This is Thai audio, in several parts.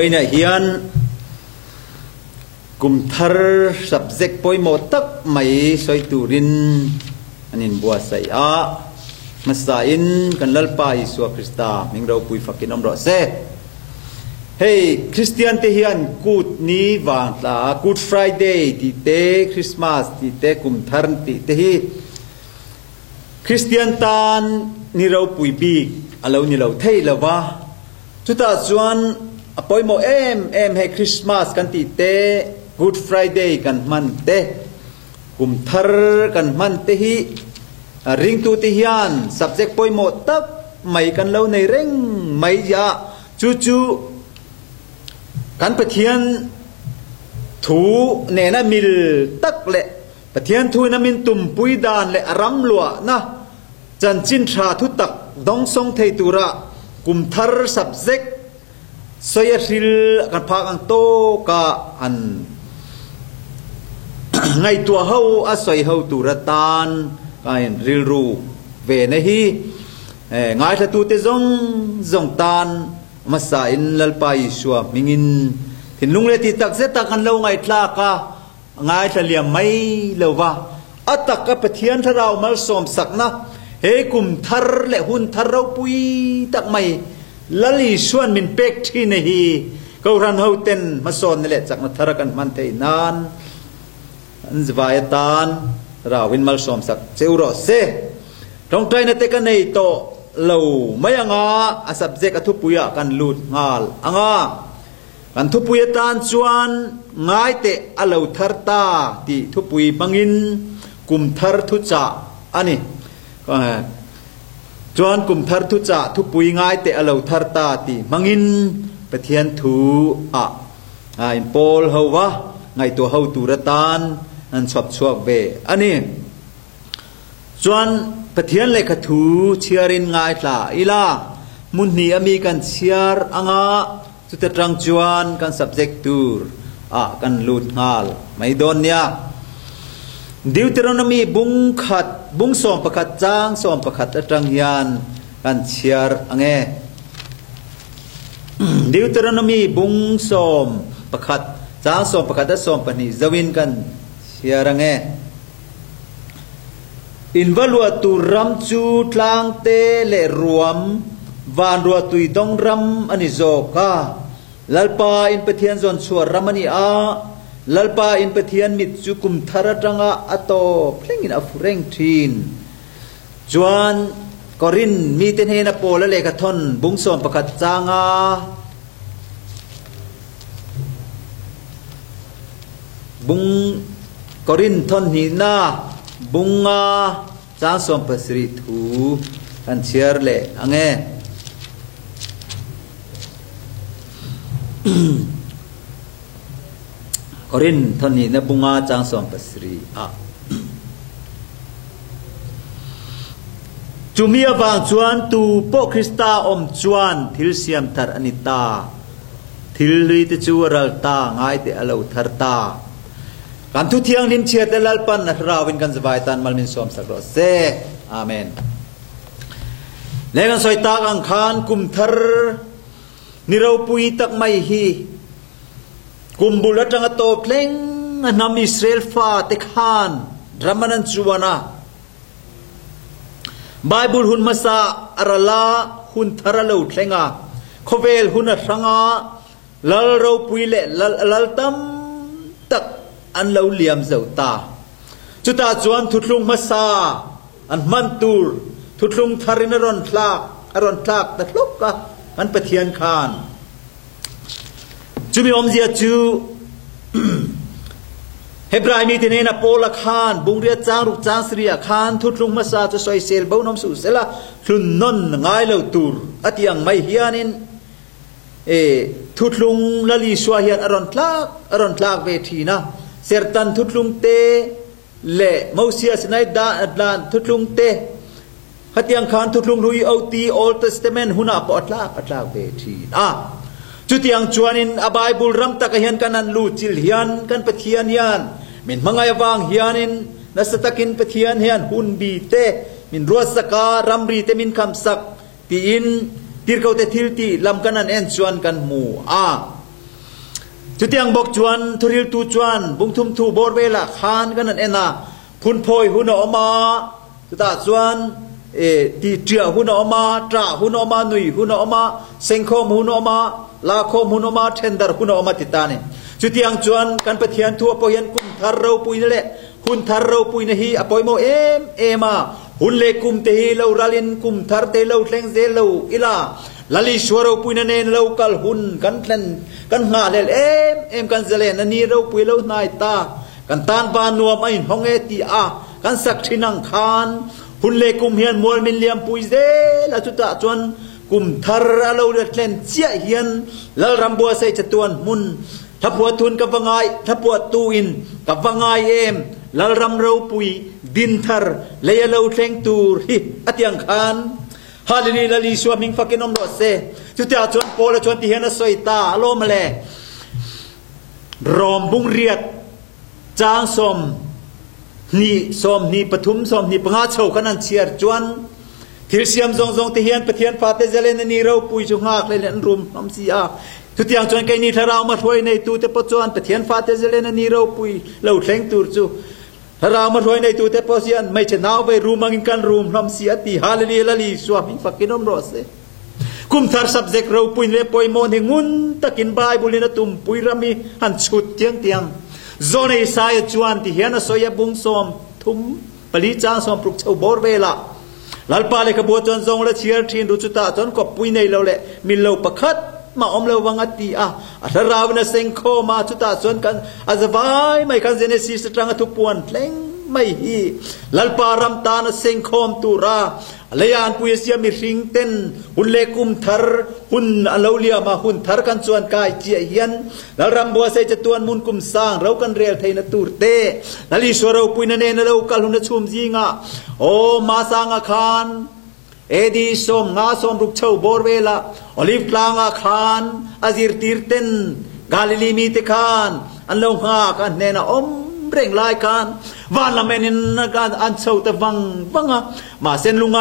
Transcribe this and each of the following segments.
วัยเนี่ยเฮียนกุมทาร์สับเซกปอยโมตักไม่สวยตูรินอันนี้บัวใส่มาสายนกันลัลปาอิสวาคริสตามิงเราปุยฟักกินอมรอเซเฮ้คริสเตียนเทียนกูดนี้วางตากูดฟรายเดย์ที่เตคริสต์มาสที่เตกุมทาร์ที่เตฮีคริสเตียนตานนี่เราปุยบีกอะไรนี่เราเทย์ละวะจุดตาส่วนปอยโมเอ็มให้คริสต์มาสกันที่เตกูดฟรายเดย์กันมันเตกุมทาร์กันมันเตฮีริงตูติฮิอัน subject ปอยโมตักไม่กันเล่าในเร่งไม่ยาจูกันปะเทียนถูเนนะมิลตักเละปะเทียนถูนะมินตุมปุยดานเละรำลัวนะจันจินทราทุตักดองทรงเทตุระกุมทาร์ subject สยริลกันพากังโตกะอันไงตัวเฮาอาศัยเฮาตุระตานการริลรูเวนะฮีง่ายถ้าตูเตจงตานมาสายลัลปาอิสวามิงินที่ลุงเลติตักเซตักันเล่าไงทลากะง่ายถ้าเลียมไม่เล่าวะอัตตะกับปะเทียนถ้าเรามาสมสักนะเฮกุมทาร์และหุ่นทาร์เราปุยตักไม่ลัลิชวนมินเป็กที่นะฮีเขารันเฮาเต็นมาสอนนี่แหละจากนัทธรกันมันเทนานอันสบายตานเราวินมาสมสักเซอุโรเซตรงใจนั่นเตกันในโตเราไม่ยังอาสับเจกทุปุยกันลุดงาลกันทุปุยตานชวนง่ายเตอเลวทาร์ตาที่ทุปุยบังอินกุมทาร์ทุจ่าอันนี้ชวนกุมทาร์ทุจ่าทุปุยง่ายเตอเลวทาร์ตาที่บังอินปะเทียนทูอินโพลเฮาวะไงตัวเฮาตูระตานอันชอบช่วงเบอันนี้ชวนปะเทียนเล็กทูเชียรินง่ายล่ะอีล่ามุนนีมีกันเชียร์สุดตรังจวนกัน subject ตูร์กันลุดงาลไม่โดนเนี่ยดิวเทโรนมีบุงขัดบุงสอมประคัดจางสอมประคัดตรังยานกันเชียร์ดิวเทโรนมีบุงสอมประคัดจางสอมประคัดสอมปนีจวินกันเชียร์อินวัลวตุรัมจูทางเตเลรวมวานรัวตุยดงรัมอันิโซกาลัลปาอินเปเทียนจอนชัวรัมอันีลัลปาอินเปเทียนมิดจุกุมทาระจังอัตโตเพลงอินอัฟเร่งทีนจวนกอรินมีเตนเฮนโปและเลกทอนบุงสอมประคัดจางบุงกอรินทอนหีนาบุงจางสอมปัสริทูกันเชียร์เล่กอรินทอนหีนาบุงจางสอมปัสริจุมีบางจวนตูโปคริสตาอมจวนทิลเซียมทาร์อนิตาทิลริตจูรัลตาง่ายเตอเลวทาร์ตาการทุเทียงนิมเชียตลัลปันราวินกันสบายตันมัลมินสอมสักรสเซอาเมนเลกันสอยตากังคานกุมทาร์นิเราปุยตักไม่ฮีกุมบุลจังโตเพลงนำอิสราเอลฟาเตคานรามันันจวนาไบเบิลหุนมาซาอาราลาหุนทาร์เลวเพลงโคเวลหุนรังลัลเราปุยเลลัลตัมตักอันเราเลี่ยมเจ้าตาจุดตาจวนทุดลุงมาซาอันมันตูรทุดลุงทารินอรอนทลากแต่ลุกกะอันปะเทียนคานจุมีอมเสียจูเฮบรายมีที่นี่นะโปลคานบุงเรียจางรุกจางสรียคานทุดลุงมาซาจะสอยเซลเบานอมสุเสละทุนนนง่ายเราตูรอัติยังไม่เฮียนินทุดลุงลลีสวาเฮียนอรอนทลากเวทีนะเสรตันทุดลุงเตเล่มูเซียสไนดาอัดลานทุดลุงเตฮัตยังคานทุดลุงรุยเอาตีโอลด์เทสเตเมนต์หุนาปอดลากเวทีจุดยังจวนินอบายบุลรัมตะกเฮียนกันนันลูจิลเฮียนกันปะเทียนเฮียนมินมังไงวางเฮียนินนัสตะกินปะเทียนเฮียนหุนบีเตมินรัวสการัมรีเตมินคำสักตีอินตีร์เขาเตทิลตีลำกันนันเอ็นจวนกันหมู่ จุดยังบอกจวนทุริลตูจวนบุงทุมทูบอร์เวละคานกันนั่นเองนะพุนพอยหุนออกมาจุดตาจวนตีเจียหุนออกมาตราหุนออกมาหนุ่ยหุนออกมาเซงคอมหุนออกมาลาคอมหุนออกมาเทนดาร์หุนออกมาติดตาเนี่ยจุดยังจวนกันปะเทียนทั่วปอยันกุมทาร์เราปุยนั่นแหละหุนทาร์เราปุยนะฮีอปอยโมเอมาหุนเลกุมเตฮีเราราลินกุมทาร์เตเราเทงเซเราอิลาลาลิชวเราปุยนั่นเองเรากัลหุนกันเล่นกันหาเลเอ็มกันเซเลนันนี่เราปุยเรานายตากันตานบานนัวไม่ห้องตีอากันสักที่นังคานหุ่นเล็กกุมเฮียนมัวมินเลียมปุยเซละจุดตาจวนกุมทาร์เราเดือดเล่นเจียเฮียนแล้วรำบัวใส่จตวนมุนถ้าปวดทุนกับวังไงถ้าปวดตูอินกับวังไงแล้วรำเราปุยดินทาร์เลยเราเทงตูริอัตยังคานฮาลิลีลลีสวามิงฟักกินอมรอเซจุดตาจวนโปละจวนที่เฮียนสอยตาโลมาเลรอมบุงเรียดจางสมนี่สมนี่ปฐุมสมนี่ปงาเฉาขนาดเชียร์จวนทิลเซียมซงที่เฮียนปะเทียนฟาเตเจเลนนี่เราปุยจุงหากเลยเล่นรุมน้ำเสียทุกอย่างจวนไกนี่ถ้าเรามาถอยในตู้เตปจวนปะเทียนฟาเตเจเลนนี่เราปุยเราแข่งตูร์จูถ้าเรามาถอยในตู้เตปเซียนไม่จะน่าไปรุมมังกันรุมน้ำเสียตีฮาเลลีลลีสวามิฟักกินอมรอเซกุมทาร์สับเจกเราปุยเล่ปอยโมนหิงุนตะกินบายบุลินตุมปุยรามีหันชุดเตียงโซนอิสายจวนที่เฮียนสอยบุงสมทุมปลีจางสมปลุกเชาบอร์เวลาลัลปาเลขบัวจนทรงและเชียร์ทีนรุจุตาจนกบปุยในเราแหละมีเราประคัดมาอมเราวังอตีอาถ้าเราเนี่ยเซงโคมาจุตาจนกันอาจจะไปไม่กันเจเนซิสตรังทุกปวนเล่งไม่ฮีลัลปารำตานะเซงโคมตูราเลยานปุยเสียมีริงเต้นหุ่นเล็กุมทาร์หุ่นอลาวเลียมาหุ่นทาร์กันส่วนกายเจียเฮียนแล้วรำบัวใส่จตวนมุนกุมสร้างเรากันเรียลไทยนตูร์เตแล้วลิชวเราปุยนันเองเรากัลหุ่นชุมจิงะโอมาสางอาคารเอดีสมงาสมรุกเชาบอร์เวลาโอลิฟกลางอาคารอาซิร์ตีร์เต้นกาลิลีมีเตคานอันลงหากันเนนะอมเร่งลายกันวันละเมนินการอันเศร้าแต่วังมาเส้นลุงไง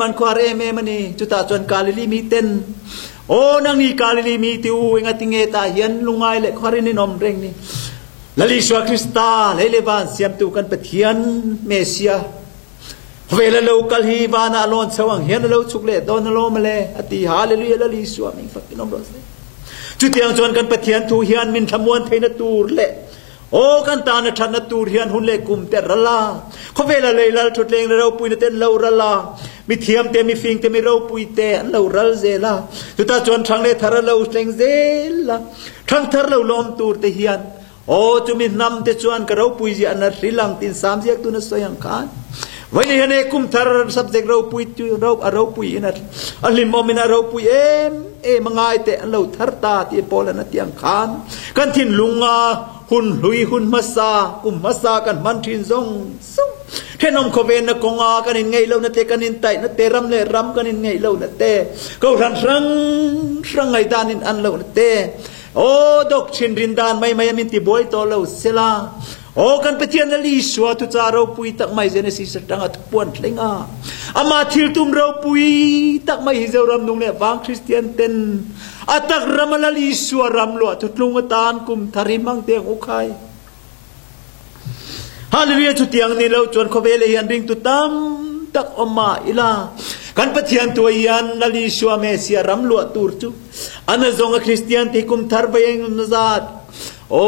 มันควาเมันนี่จุดตาจวนกาลิลีมีเต้นโอ้นังนี่กาลิลีมีติวเองติงเอตาเฮียนลุงไงเล็กควารินินอมเร่งนี่ลลิชวาคริสตาเลบานเสียมตูกันปะเทียนเมเซียเวลาเรากัลฮีวานาลอนสว่างเฮียนเราชุกเล่ดอนโลมาเลอติฮาเลลูยาลลิชวามิงฟักกินอมรสจุดยังจวนกันปะเทียนทูเฮียนมินทมวนเทนตูร์เล่โอ้กันตานะทันตูเรียนหุ่นเล็กกุมเตระลาเขาเวลาเลยเราทุดเลงเราปุยเต้นเราระลามีเทียมเตมีฟิงเตมีเราปุยเตเราระเซลาจุดตาจวนทางเลทาระเราเลงเซลาทางทาเราลมตูเตเฮียนโอ้จุมินำเตจวนกับเราปุยจีอันนั้นริลังตินสามเสียกตุนสยังคานวันนี้เนี่ยกุมทาร์สับเจกเราปุยจูเราปุยนั่นอันลิมอมินาเราปุยมังไงเตเราทาร์ตาที่โพลนัดยังคานกันทินลุงาหุ่นลุยหุ่นมาซากุมมาซากันมันทินซงเทนอมขเวนนะกงอากันยังไงเราเนเตกันนินไตนะเตรำเลรำกันยังไงเราเนเตเขารังไงดานินอันเราเนเตโอ้ดอกชินรินดานไม่มินติบอยตัวเราเสลาโอ้กันไปเทียนลีสวาตุจาเราปุยตักไม่เจเนซิสตังอัตปวนเลงอามาทิลตุมเราปุยตักไม่ฮิเจารำนุงเนี่ยวางคริสเตียนเต็นอัตักรำลลีสวารำลวทุดลุงตานกุมทาริมังเตียงอุคัยฮาเลลูยาจุดยังนี่เราจวนขเวลียันริงตุตัมตักอมมาอิลากันปะเทียนตัวยันลลีสวาเมเซียรำลวตูร์จูอันนั้นจงคริสเตียนที่กุมทาร์เบงนซัดโอ้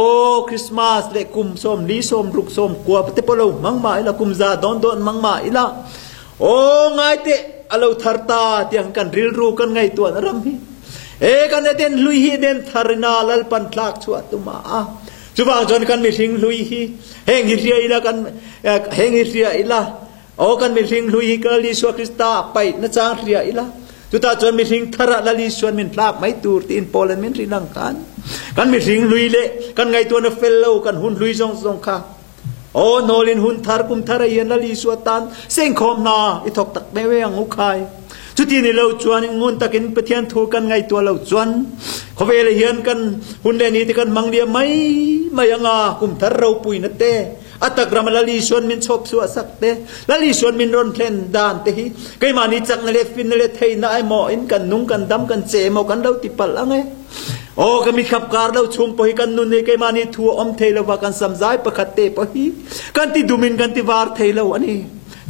คริสต์มาสเล็กกุมสมลีสมรุกสมกัวปฏิปโลมังมาอิละกุมซาดอนมังมาอิละโอ้ไงเตะอเราทาร์ตาเตียงกันริลรูกันไงตัวนรำฮีกันเด่นลุยฮีเด่นทารินาลัลปันทลักชัวตุมาจุบางจนกันมีทิ้งลุยฮีเฮงฮิเรียอิละกันเฮงฮิเรียอิละโอ้กันมีทิ้งลุยฮีกันลิสวคริสตาไปนัจจางเรียอิละจุดตาจนมีทิ้งทาระลลิสวนมินพลากไม่ตูร์ตีนโปแลนด์มินริลังกันมีทิ้งลุยเละกันไงตัวนัฟเฟลโลกันหุ่นลุยซงค่ะโอ้โนลินหุ่นทาร์กุมทาระเย็นลลิสวตันเส้นคอมนาอิทอกตักไม่เวียงอุคายจุดที่นี่เราจวนงุนตะกินปะเทียนทูกันไงตัวเราจวนเขาเวลเฮียนกันหุ่นเดนีที่กันมังเดียไม่ยังกุมทาร์เราปุยนัดเตอัตกรรมลลิสวนมินชอบสัวสักเตลลิสวนมินรอนเพลนดานเตหิไกมานิจักนเลฟินนเลเทยนาไอหมออินกันนุ่งกันดำกันเจมเอากันเราติปัลละไงโ โอ้ก็มีขับการเราชุงปอยกันนุนในเกมานีทัวอมเทลว่ากันสัมใจประคัตเตปอยกันที่ดูมินกันที่วาร์เทลวันนี้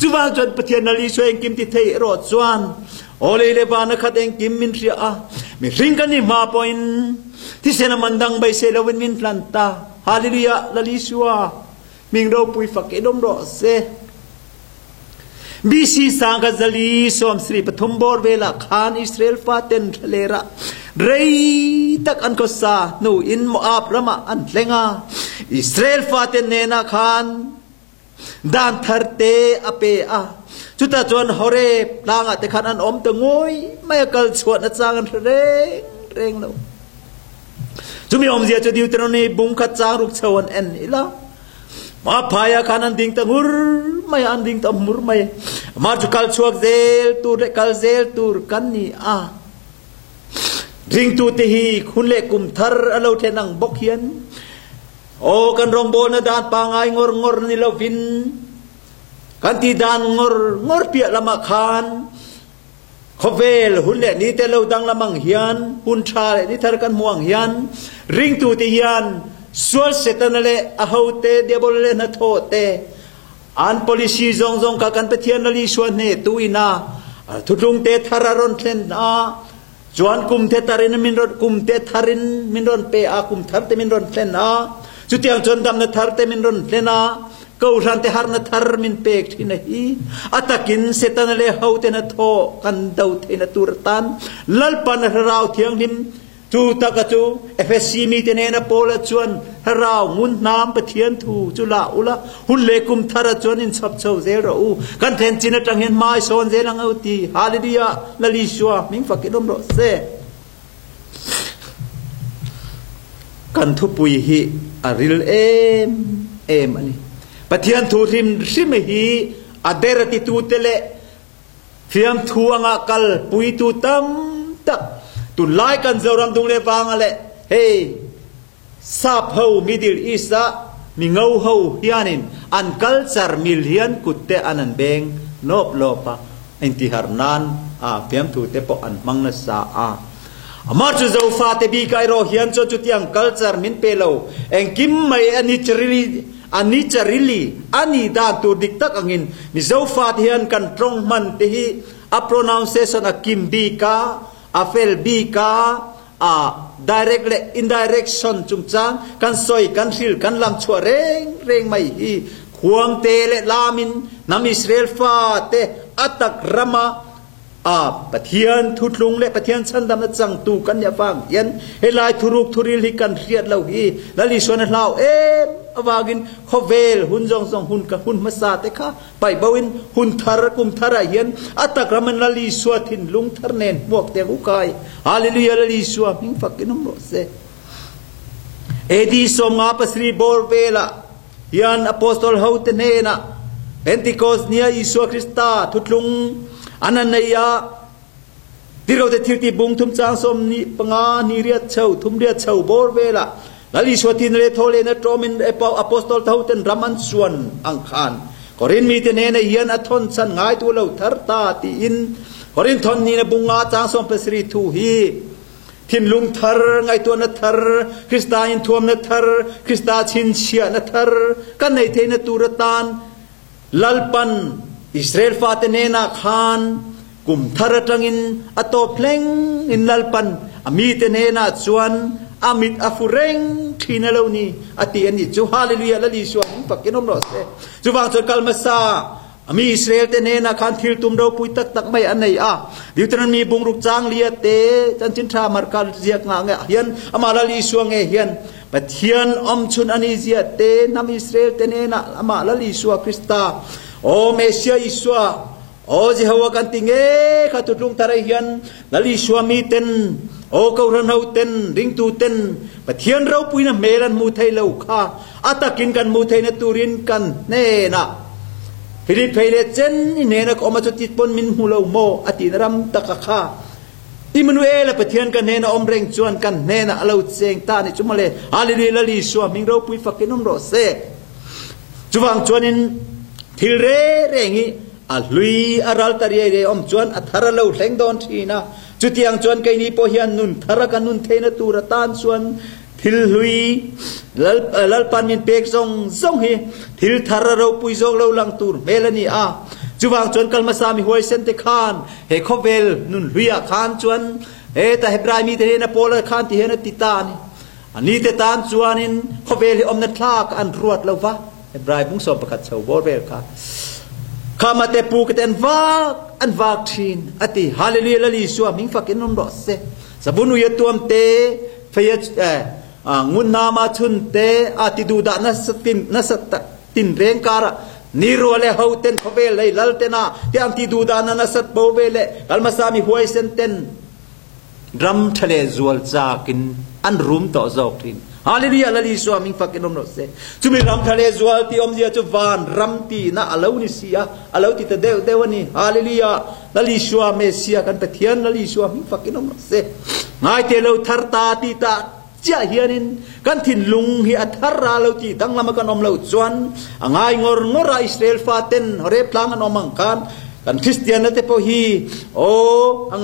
จุวาจนปะเทียนนาลีช่วยกิมที่เทรอดจวนโอเลบานขัดเองกิมมินเรียมีริงกันนี่มาปอยที่เสนามันดังใบเซลวินมินพลันตาฮาเลลูยาลาลิชัวมิงเราปุยฝักเอดมรอเซบีซีสังกัจลีสวมสรีปฐมบอร์เวลาขานอิสราเอลฟาเตนเลระเรย์ตักอันก็ซาหนูอินโมอาบรามาอันเลงาอิสราเอลฟาเตนเนนาขานดานทาร์เตอเปอาจุดตาจวนฮอเรปลางอัตขันอันอมตะงวยไม่กัลชวนอัจางเร่งเราจุมีอมเสียจุดดิวตรนีบุ้งขัดจางรุกชวนเอ็นอีละมาพายาขันอันดิ่งตะมุรไม่อันดิ่งตะมุรไม่มาจุกัลชวกเซลตูเรกัลเซลตูร์กันนี่ริงตูเตฮีคุณเล็กกุมทาร์เราเทนังบกเฮียนโอ้กันรองโบนดานปางไองอร์นี่เราฟินกันที่ดานงอร์เปียละมาคานขเวลหุ่นเล่นี้แต่เราดังละมังเฮียนหุ่นชาเลนี้ทาร์กันม่วงเฮียนริงตูเตฮียนสวลเซตันเลอาหูเตเดียบเลนัทโตเตอัน policy จงกันไปเทียนนาลีชวนเนตุยนาทุลุงเตทารารอนเทนจวนกุมเทตารินมินรอนกุมเตทารินมินรอนเปอากุมทาร์เตมินรอนเทนจุดyangจวนดำนทาร์เตมินรอนเทนกูรันเตหาร์นทาร์มินเปกที่นี่อัตกินเซตันเลหาวเตนโตกันดาวเทนตูรตันลลปันราวเทียงนิมจูตะกจูเอฟซีมีเตเนนโปลจวนราวมุนน้ำปะเทียนทูจุลาอุละหุ่นเล็กุมทาร์จวนอินสับเชาเซราอูกันเทนจินตังเห็นไม้โซนเซลังเอาตีฮาเลลูยาลลิชัวมิงฟักกิดมโรเซกันทุปุยฮิอาริลเอมอันนี้ปะเทียนทูริมริมฮิอเดรติตูเตเลฟิยมทูอังกัลปุยตูตัมตักตุนไล่กันเจอรำดุงเลฟังอะไรเฮ้ซาบเฮามิดิลอีสะมีเงาเฮาเฮียนินอันกัลซาร์มิลเฮียนกุตเตอันนันเบงนบโลปะอินทิฮาร์นันเพียงทูเตปอันมังนัสามาจุดเจ้าฟ้าเตบีกายรอเฮียนจนจุดยังกัลซาร์มินเปโลเอ็งกิมไม่อันนี้จริลีอันนี้ดานตัวดิกตักอังอินมิเจ้าฟ้าเฮียนกันตรงมันเตฮีa pronunciation a kim bika a fel bika a direct le indirection chungchang kan soi kan thil kan lam chua reng mai hi khuang te le lamin nam Israel fa te atak rama pathian thutlung le pathian chandam na chang tu kan ya fang yan helai thuruk thuril hi kan riat lo hi lali sona lau awagin khovel hun jong hun ka hun masa te kha pai bawin hun thar kum thara hian atak raman lali suathin lung tharnen muak te ukai hallelujah lali suwa ming fakinum ro se edi somnga pasri bor vela hian apostol hautenena pentecost nia isu krista thutlung ananaya tiro te thirti bung thum chang som ni panga ni riat chau thum riat chau bor vela lali swatin le thole na tromin apostol thauten raman suan angkhan korin mi te ne na hian athon chan ngai tu lo thar ta ti in korin thon ni na bunga chang som pasri thu hi thin lung thar ngai tu na thar krista in thuam na thar krista chin sia na thar kan nei the na turatan lalpan Israel fatenena khan kum tharatangin atopleng in lalpan amitenena chuan amit afureng thinaloni ati ani chu hallelujah lali suan pakinom ro se chuwang chon kalmasa ami Israel tenena khan thil tumro pui tak mai anei deuteronomy bungruk chang lia te chanchin tha markal ziak nga hian amalali suang e hian pathian om chun ani zia te nam Israel tenena amalali suwa krista o mesia iswa o jehovah kan tinge khatutlung tarai hian lali swami ten o kauran hau ten ring tu ten pathian rau puina meran mu thai lo kha atakin kan mu thai na turin kan ne na hiri pheile chen ne na ko ma chu tit pon min hu lo mo atin ram taka kha Immanuel pathian kan ne na om reng chuan kan ne na alo cheng ta ni chumale hallelujah lali swami rau pui fakinom ro se chuwang chuanin thilre rengi a lui aral tari re om chuan athara lo thleng don thina จุดยังจวนไกนี้พอเฮียนนุนทารกันนุนเทนตูระตานส่วนทิลลุยลัลปันมินเปกซงเฮทิลทาราเราปุยซงเราลังตูร์เมลนีอาจุวางจวนกัลมาสามีหวยเซนเตคานเฮคเวลนุนลุยคานจวนแต่เฮบรายมีเทนโปลคานที่เฮนติตานีอันนี้เตตานจวนินคเวลอมนัทลากอันรวดเราวะเฮบรายบุ้งสมประคัตเชาวบอร์เวลค่ะข้ามาเตปูกเตนอันวากทีนอติฮาเลลูยาลลิชัวมิงฟักอินนมรอเซสบุนุยตัวมเตเฟียงุนนามาชุนเตอาติดูดานัสตินเรงการะนิโรเลฮาวเตนขเวลลัลเตนาที่อันติดูดานัสโปเวลกัลมาสามีหวยเซนเตนรัมทะเลจวลจากินอันรุมต่อจอกทินฮาเลลูยาลลิชัวมิงฟักอินนมรอเซจุมิรัมทะเลจวลที่อมเดียจุวานรัมตีน่าอลาวนิสิยาอลาวติตเดวนีฮาเลลูยาลลิชัวเมเซียกันเปเทียนลลิชัวมิงฟักอินนมรอเซง่ายเตลทาร์ตาติตาเจ้าเฮียนินกันถิ่นลุงเฮียทาราเราจีตั้งลำกันอมเราจวนง่ายงอราอิสราเอลฟาเตนเรปลางกันอมังกันกันคริสเตียนเตปฮีโอ้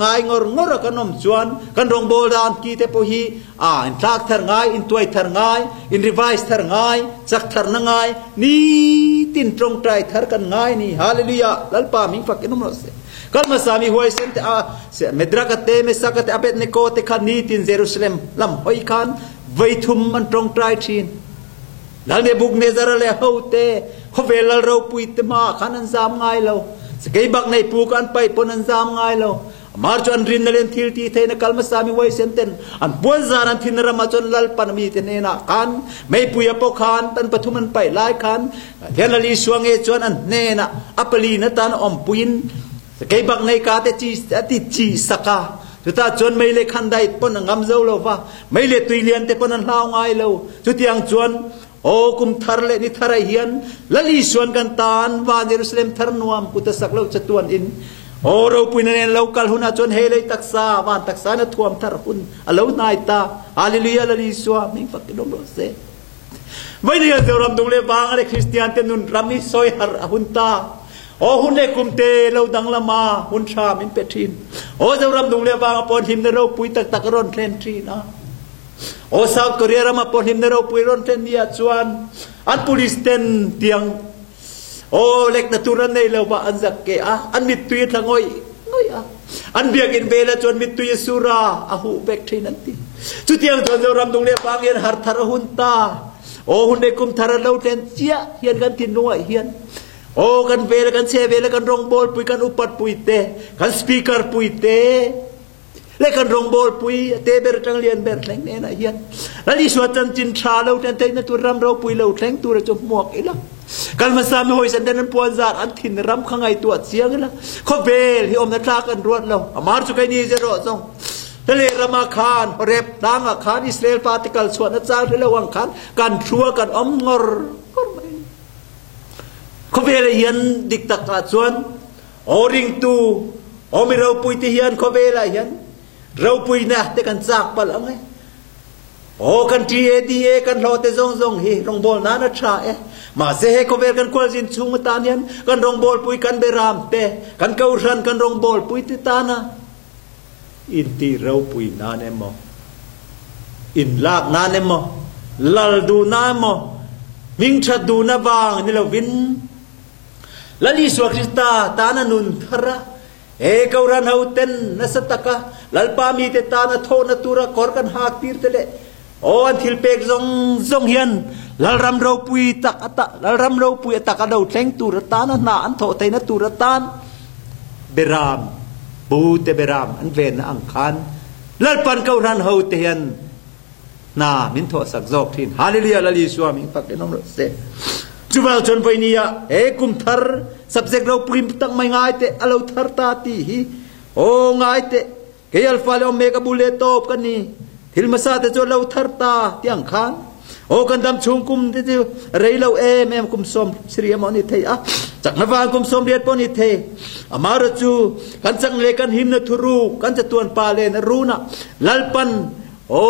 ง่ายงอรากันอมจวนกันรองโบราณกีเตปฮีอินทักเทอร์ง่ายอินตัวเทอร์ง่ายอินรีไวส์เทอร์ง่ายสักเทอร์ง่ายนี่ตินตรงใจเทอร์กันง่ายนี่ฮาเลลูยาลัลปามิงฟักอินนมรสกัลมาสามีหวยเซนเตเมดรักเตเมสักเตอเบตเนโกเตขันนีตินเยรูซาเล็มลำหอยคันไว้ทุ่มมันตรงใจทีนแล้วเนบุกเนซาร์เลฮาวเตเขาเวลเราปุยเตมาขันนันซามง่ายเราสกายบักในปูกันไปปนันซามง่ายเรามาจนรินเลนทิลตีเทนกัลมาสามีหวยเซนเตนอันปวนซานันทินรามาจนลัลปันมีเทเนนักขันไม่ปุยปกขันตันปฐุมันไปหลายขันเทนลีสวงเอจวนอันเนนะอัปลีนตันอมปุยนสกายบักในกาเตจีติจีสกาจุดตาจวนไม่เล็กขันได้ปนงำเจ้าเราว่าไม่เล็กตุยเลียนแต่ปนลาวง่ายเราจุดยังจวนโอ้กุมทาร์เลนิทาร์เฮียนละลีส่วนกันตานวานเยรูซาเล็มทาร์นวมกุตสักเราจะตวนอินโอ้เราปุยนันเราคัลหุนาจวนเฮเลยตักษาวานตักษาณทวมทาร์หุนเรานายตาฮาเลลูยาละลีสวามิงฟักดมโรเซไม่ได้จะรำดูเลยบางอะไรคริสเตียนเตนุนรามิซอยฮาร์หุนตาโอ้หุ่นเล็กกุมเตเราดังละมาหุ่นชามินเปทินโอ้จะรำดูเลยบางปนหิมเนเราปุยตักร้อนเทรนทรีนะโอ้ซาอุเกาหลีมาปนหิมเนเราปุยร้อนเทรนเดียจวนอันปุริสเตนเตียงโอ้เล็กนัตุรันในเราว่าอันจักเกะอันมิตรทั้งง่อยอันเบียกินเบลจวนมิตรสุราอาหูเบกทรีนันติจุดที่ยังจวนจะรำดูเลยบางเฮียนหาร์ทาร์หุนตาโอ้หุ่นเล็กกุมทาร์เราเทนเจียเฮียนกันทินนัวเฮียนโอ้กันเวลกันเซเวลกันรองบอลปุยกันอุปัดปุยเตกันสปีกเกอร์ปุยเตและกันรองบอลปุยเตเบอร์จังเลียนเบอร์แหลงเนี่ยนะเฮียนแล้วที่สวดจันจินชาเราแต่เตนตัวรำเราปุยเราแหลงตัวเราจมหมวกอีละกันมาสามีหอยสันเดนันปวนซาอันทินรำข้างไงตัวเสียงอีละเขาเวลที่อมนัทลากันรวดเราอามาร์จุกัยนี่จะรอซองทะเลรามาคานเร็บนางอาคานอิสราเอลฟาติกัลส่วนนัจจาที่เราวังคันกันชัวกันอมงอร์เขาเวลาเฮียนดิกตักส่วนโอริงตูโอไม่เราปุยที่เฮียนเขาเวลาเฮียนเราปุยนะแต่กันจากไปแล้วไงโอ้กันทีดีกันรอแต่ซงเฮรองบอลนั้นชามาเสกเขาเวลกันควอจินชุงมาตาเนียนกันรองบอลปุยกันเบรามเตกันเกาชันกันรองบอลปุยติตานะอินตีเราปุยนาเนมออินลากนาเนมอลัลดูนามอมิงชัดดูนาบางนี่เราวินละลิสวคริสตาตานานุนทระเอกาวรันเฮาเตนนัสตะกะลัลปามีเตตานาโทนตุระกอร์กันหากตีร์เตเลโอ้อันทิลเปกซงเฮียนลัลรำเราปุยตักอัตลัลรำเราปุยตักอัดเอาแทงตุระตานานาอันโทเตนตุระตานเบรามบูเตเบรามอันเวนอังคารลัลปันกาวรันเฮาเตียนนามินโทสักจอกทินฮาเลลูยาละลิสวามิงปักเดนอมรเซจุบาลจนไปนี่อะกุมทาร์สับเซกเราปริมตั้งไม่ง่ายเตะเราทาร์ตาตีฮีโอ้ง่ายเตะเกี่ยลฟาเลอเมกาบุเลโตบกันนี่ทิลมาซาเตจเราทาร์ตาที่อังคารโอ้กันดำชุงกุมเตจิเรย์เราแม่กุมสมสิริยมอนิเทอะจากนวานกุมสมเรียดปอนิเทอามารจูกันจังเลกันหิมนทุรูกันจะตวนปาเลนรูนะลัลปันโอ้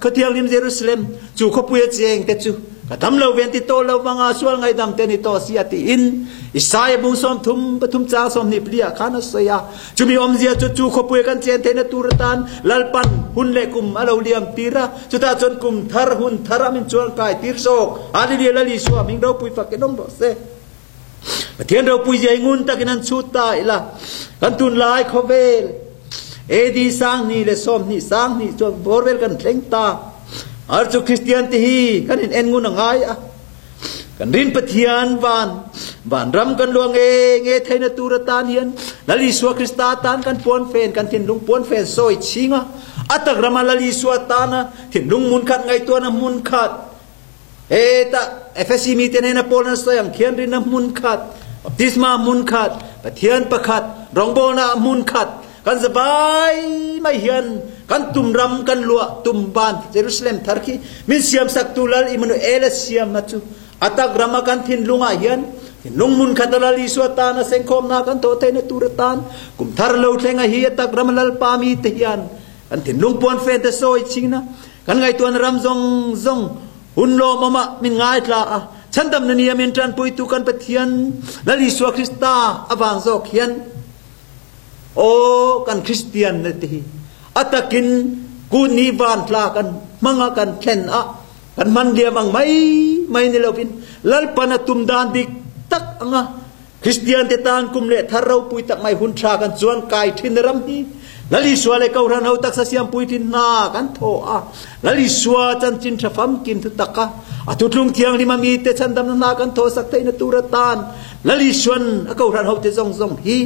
เขาเที่ยวนิมเยรูซาเล็มจูเขาปุยเจงแต่จู katam lo ven ti to lo manga sual ngai dam te ni to sia ti in isai bung som thum pathum cha som ni plia khana soya chumi om zia chu chu khopui kan chen te na turatan lalpan hun le kum alo liam tira chuta chon kum thar hun thara min chual kai tir sok ali li la li suwa ming do pui fa ke dom do se pathian do pui jai ngun takinan chuta ila kan tun lai khovel edi sang ni le som ni sang ni chuan borvel kan thleng ta ar chu Christian ti hi kan in en ngun ngai a kan rin pathian van ram kan luang nge thaina turatan hian lali suwa Krista tan kan pon fen kan tin lung pon fen soi chinga atak rama lali suwa tana tin lung mun khat ngai to na mun khat eta FSC mi te na pol na soyang khian rin na mun khat baptisma mun khat pathian pakhat rongbo na mun khat kan sabai mai hian kan tumram kan lua tumban Jerusalem tharki min siam sak tulal Emmanuel siam na chu atak rama kan thin lunga hian lung mun khatalali suata na sengkhom na kan to thai na turatan kum thar lo thenga hi atak ramalal pami te hian kan thin lung pon fen te soi chingna kan ngai tuan ram zong hun lo mama min ngai tla a chandam na niam in tran pui tu kan pathian lali suwa Krista awang zok hian o kan Christian na ti atakin kuni van tla kan manga kan thlen a kan man liam ang mai ni lovin lalpana tumdan dik tak anga Christian te tan kumle tharau pui tak mai hun tha kan chuan kai thin ram hi lali suwa le kauran ho tak sa siam pui tin na kan tho a lali suwa chan chin thafam kin thu taka atutlung thiang lima mi te chandam na kan tho sak thai na turatan lali suan a kauran ho te zong hi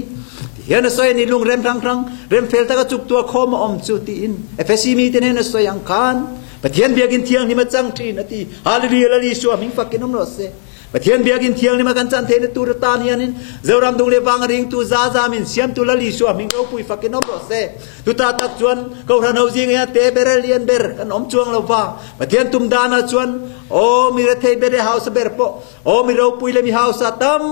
hian soi ni lung rem rang rem fel ta ka chuk tua khom om chu ti in FSC mi te ne soi ang kan pathian biagin thiang ni ma chang thin ati hallelujah lali suwa ming fakin om no se pathian biagin thiang ni ma kan chan the ne turatan hianin zoram dung le wang ring tu za min siam tu lali suwa ming ro pui fakin om no se tu ta tak chuan ko ran ho jing ya te berelian ber kan om chuang lo wa pathian tum dana chuan o mi re thei bere house ber po o mi ro pui le mi house tam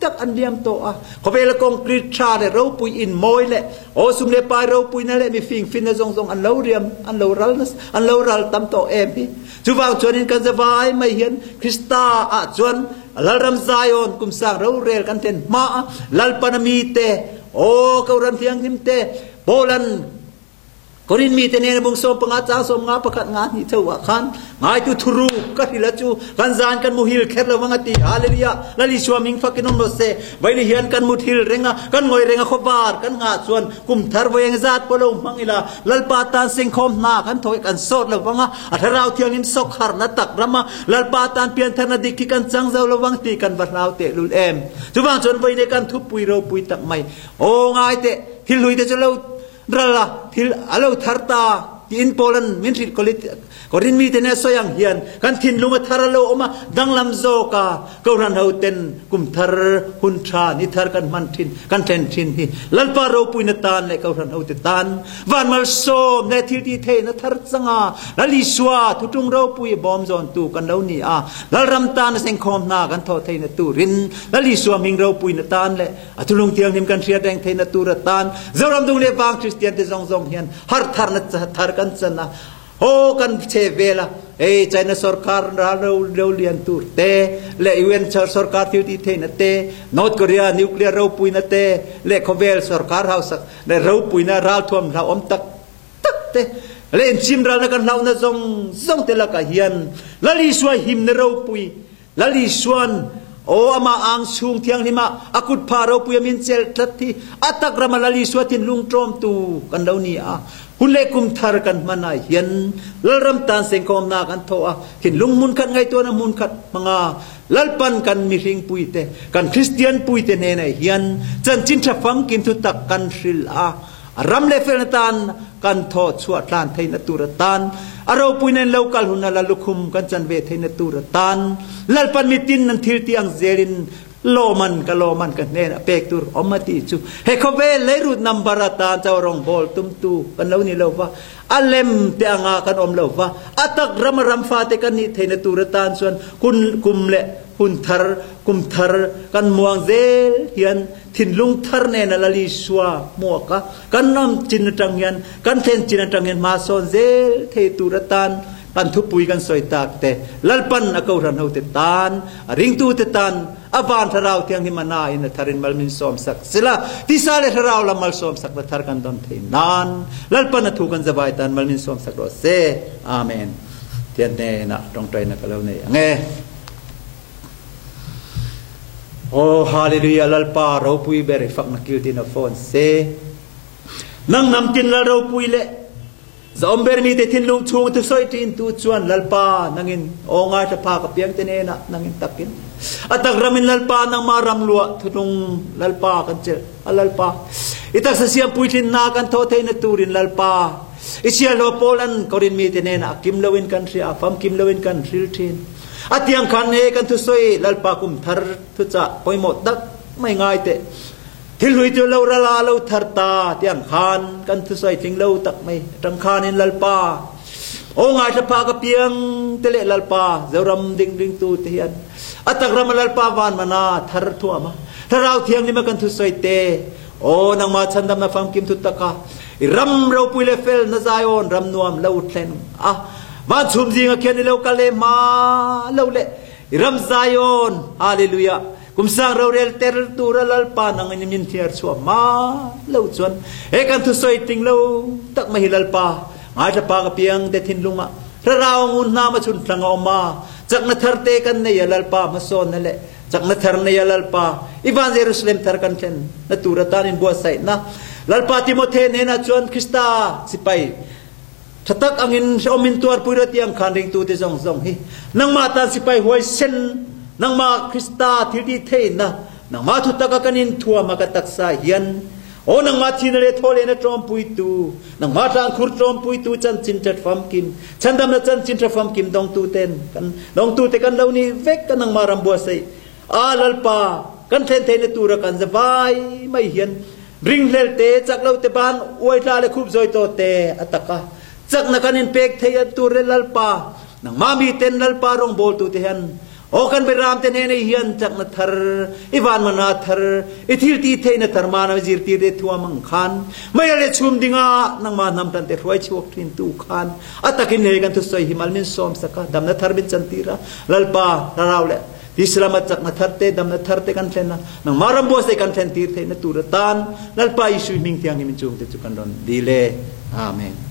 tak an liam to a ko vel concrete cha le ro pui in moi le o sum le pai ro pui na le mi fin na zong an lo riam an lo ral tam to em hi chu wang chuan in kan zawai mai hian Krista a chuan lalram Zion kum sang ro rel kan ten ma lal panami te o ko ram thiang him te bolan korin mi te ne bung som panga cha som nga pakhat nga ni thowa khan ngai tu thuru ka hila chu kan zan kan muhil kher lo wanga ti hallelujah lali swaming fakinom no se vaini hian kan muthil renga kan ngoi renga khobar kan nga chuan kum thar weng zat polo mangila lalpa tan singkhom na kan thoi kan sot lo wanga atharau thiang in sok har na tak rama lalpa tan pian thana dikhi kan chang zo lo wang ti kan barnau te lul em chuwang chon vaini kan thu pui ro pui tak mai o ngai te thil hui te chalo rala thil alo tharta in Poland min rit korin mi te ne soyang hian kan thin lunga tharalo oma danglam zo ka ko ran ho ten kum thar hun tha ni thar kan man thin kan ten thin hi lalpa ro puina tan le ko ran ho te tan van mal som ne thil ti the na thar changa lali swa thutung ro pui bom zon tu kan lo ni a lal ram tan seng khom na kan tho theina tu rin lali swa ming ro puina tan le atulung tiang nim kan ria deng theina tu ra tan zoram dung le wang Christian te zong hian har thar na thar kan chana o kan che vela China sarkar ro lian tur te le UN sarkar ti the na te North Korea nuclear ro pui na te le khovel sarkar house le ro pui na ral thom la om tak te le chim ra na kan lau na zong te la ka hian lali swa him na ro pui lali swan o ama ang sung thiang lima akut pharo puyamin chel thati atak ramalali swatin lung trom tu kan lo ni a hunle kum thar kan manai hian lalram tan sengkom na kan thoa hin lung mun khat ngai to na mun khat manga lalpan kan mi ring puite kan Christian puite ne na hian chan chin tha phang kin thu tak kan hril a ram le fel tan kan tho chua tlan theina turatan aro puinen local hunna la lukhum kan chan ve theina turatan lalpan mitin nan thil tiang zerin loman kan ne pek tur omati chu he khove le rut number ta chawrong bol tum tu kan lo ni lo wa alem te anga kan om lo wa atak ram fa te kan ni theina turatan chuan kun kumle hun thar kum thar kan muang zel hian thin lung thar ne na lali swa muaka kan nam chin tang hian kan then chin tang hian ma son zel the turatan กันทุปุยกันสอยตากแต่ลัลปันอากรันเฮาเตตันริงตูเตตันอวานทราวเทียงหิมานาอินทารินมัลมินสอมสักสิละที่สาเลทราวละมัลสอมสักละทารกันดอนเทนานลัลปันทุกันจะบายตันมัลมินสอมสักรอเซอาเมนเทียนเนนะตรงใจนะกะเลวเนเงโอ้ฮาเลลูยาลัลปาเราปุยเบริฟักนักกิลตินาฟอนเซนังนำกินละเราปุยเละจะอมเบรมีแต่ทินลุงชงตุสอยทินตุจวนลัลปานังอินโองาจะพากับเพียงเตเนนะนังอินตักินอัตกรามินลัลปานังมารำลัวทุนงลัลปากันเจลัลปาอิตักเสียมปุยทินนากันโทเทนตูรินลัลปาอิเชียโลโปลันกอรินมีเตเนนะกิมเลวินกันเสียฟัมกิมเลวินกันทริลทินอัตยังคันเอกันทุสอยลัลปาคุมทาร์ทุจะปอยหมดดักไม่ง่ายเตที่ลุยตัวเราละลาเราทาร์ตาที่อังคารกันทุสอยทิ้งเราตักไม่ตังคานินลัลปาโอ้งาจะพากระเพียงเตเลลัลปาเจรำดิ่งดิ่งตูเทียนอัตกรรมลัลปาวานมานาทาร์ทัวมาถ้าเราเทียงนี่มากันทุสอยเตโอ้นางมาชันดำนาฟังกิมทุตตะการำเราปุยเลเฟลนาไซออนรำนวมเราอุดเลนวันชุมจิงเขียนเรากะเลมาเราเละรำไซออนฮาเลลูยากุมสังเราเรลเตอร์ตูระลัลปานังยินเทียร์ชัวมาเล่าชวนเอกันทุสอยติงเล่าตักไม่ฮิลัลปาอาจจะปากเพียงเดทินลุงะพระเรางุนนามาชุนทังออกมาจากนัทเตกันในยัลปามาโซนนั่นแหละจากนัทในยัลปาอีวานเยรูซาเล็มทาร์กันเช่นนัตูรตานินบัวไซนะลัลปาติโมเทเนนะชวนคริสตาสิไปถ้าตักอังอินอมินตัวปุยระเตียงขันริงตูเตจงจงฮีนังมาตันสิไปหวยเซนนังมาคริสตาที่ดีเทนะนังมาทุตกกันินทัวมากตักสายันโอ้นังมาทีนเลทโเลนะจอมปุยตูนังมาทางขุดจอมปุยตูจันจินจัดฟัมกิมฉันดำนะจันจินจัดฟัมกิมดองตูเต็นกันดองตูเตกันเหล่านี้เวกกันนังมารำบัวใส่ลัลปากันเทนเทนตูระกันจะไว้ไม่เห็นริงเลเตจากเราเตบานอวยตาเลคุบจอยโตเตอัตกะจากนักนินเป็กเทียตูเรลัลปานังมามีเต็นลัลปารองโบลตูเทียนโอ้กันไปรามเตเนในเฮียนจากนัทรอีวานมานาทรอิทิลตีเทนัทรมานาจิรตีเรทัวมังคันไม่อะไรชุมดิงานังมานำตันเตรวยชิวกทินตูคันอัตกินเฮกันทุสอยหิมัลมินสอมสกัดดำนัทรบินจันตีระลัลปาเราเลที่สลามัดจากนัทรเตดำนัทรเตกันเทนะนังมารำบัวใส่กันเทนตีเทนตูระตันลัลปาอิสุมิงเทียงหิมินจุงเตจุกันดอนดีเลอาเมน